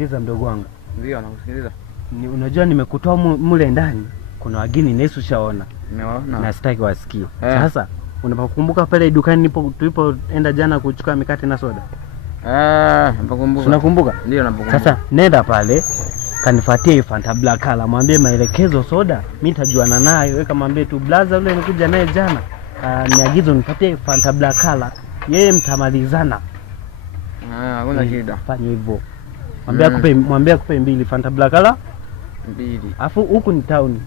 Sikiliza mdogo wangu. Ndio nakusikiliza. Unajua nimekutoa mule ndani kuna wageni Yesu shaona. Nimeona. Na sitaki wasikie. Sasa unakumbuka pale dukani tulipoenda jana kuchukua mikate na soda? Nakumbuka. Unakumbuka? Ndio nakumbuka. Sasa nenda pale kanifuatie Fanta Black Color, mwambie maelekezo soda, mimi nitajuana nayo. Wewe kamwambie tu blaza yule nikuja naye jana, niagizo nipatie Fanta Black Color. Yeye mtamalizana. Hakuna shida. Fanya hivyo. Mwambie akupe 2 Fanta Black Color. 2. Afu huku ni town.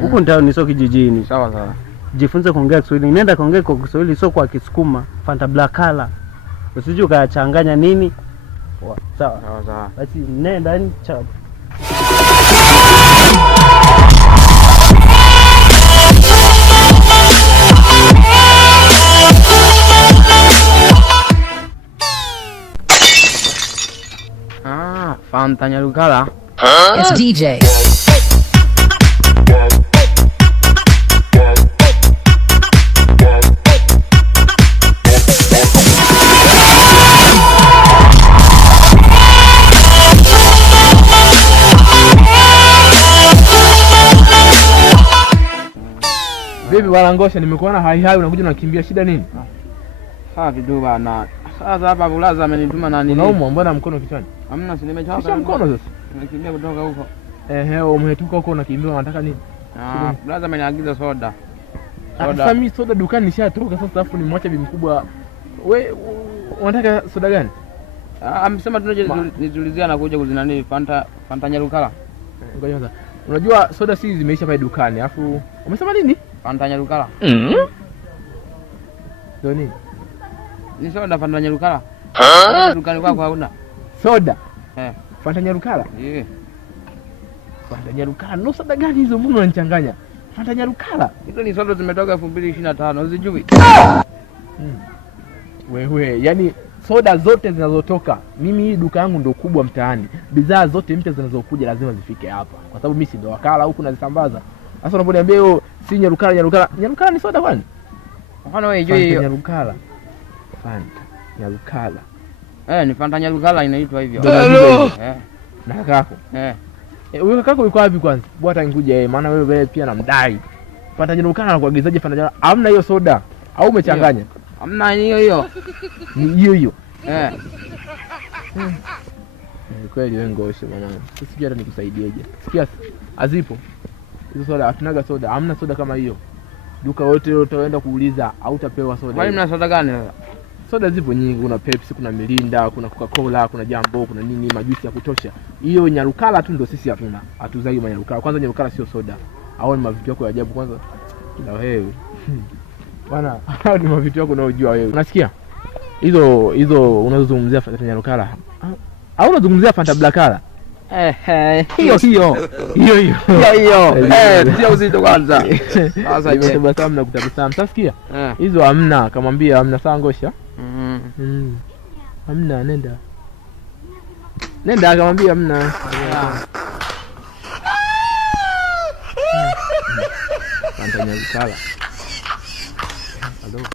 Huku ni town sio kijijini. Sawa sawa. Jifunze kuongea Kiswahili. Nenda kaongea kwa Kiswahili sio kwa Kisukuma. Fanta Black Color. Usije ukachanganya nini? Sawa. Sawa sawa. Basi nenda ni chao. Fanta Nyarukala. It's DJ. Bibi bwana Ngosha, nimekuona hai unakuja unakimbia, shida nini? Safi tu bana. Sasa hapa bulaza amenituma na nini? Unaumwa mbona mkono kichwani? Hamna, si nimechoka. Kisha mkono sasa. Nimekimbia kutoka huko. Umetoka huko unakimbia unataka nini? Bulaza ameniagiza soda. Sasa mimi soda dukani nishatoka sasa, afu nimwacha bibi mkubwa. Wewe unataka soda gani? Amesema tunaje nizulizia na kuja kuzina nini Fanta Nyarukala. Ngoja sasa. Unajua soda si zimeisha pale dukani. Afu umesema nini? Fanta Nyarukala. Ndio nini? Ni soda Fanta Nyarukala. Dukani kwako hauna soda? Fanta Nyarukala? Fanta Nyarukala. No soda gani hizo mbona unanichanganya? Fanta Nyarukala. Hizo ni soda zimetoka 2025, usijui. Wewe, yani soda zote zinazotoka, mimi hii duka yangu ndio kubwa mtaani. Bidhaa zote mpya zinazokuja lazima zifike hapa. Kwa sababu mimi si ndo wakala huku nazisambaza. Sasa unaponiambia hiyo si Nyarukala. Nyarukala ni soda kwani? Mfano wewe juu hiyo Nyarukala. Fanta Nyarukala. Ni Fanta Nyarukala inaitwa hivyo. Na kakako. Wewe kakako yuko wapi kwanza? Bwana nikuja yeye, maana wewe pia namdai. Fanta Nyarukala anakuagizaje Fanta Nyarukala? Hamna hiyo soda. Au umechanganya? Hamna hiyo. Ni hiyo. Kweli wewe Ngosha mwanangu. Sisi hata nikusaidieje? Sikia, azipo hizo soda, hatunaga soda. Hamna soda kama hiyo. Duka wote utaenda kuuliza au utapewa soda. Kwani mna soda gani sasa? Soda zipo nyingi, kuna Pepsi, kuna Mirinda, kuna Coca-Cola, kuna Jambo, kuna nini, majuisi ya kutosha. Hiyo Nyarukala tu ndio sisi hatuna. Hatuzai Nyarukala. Kwanza Nyarukala sio soda. Hao ni mavitu yako ya ajabu kwanza. Na wewe. Bwana, hao ni mavitu yako unaojua wewe. Unasikia? Hizo unazozungumzia Fanta Nyarukala. Au unazungumzia Fanta Black Color? Hiyo. Tia uzito kwanza. Sasa je, basi hamna kutabasamu. Sasa sikia. Hizo hamna, kamwambia hamna. Sawa Ngosha? Hamna, nenda akamwambia hamna. Fanta Nyarukala.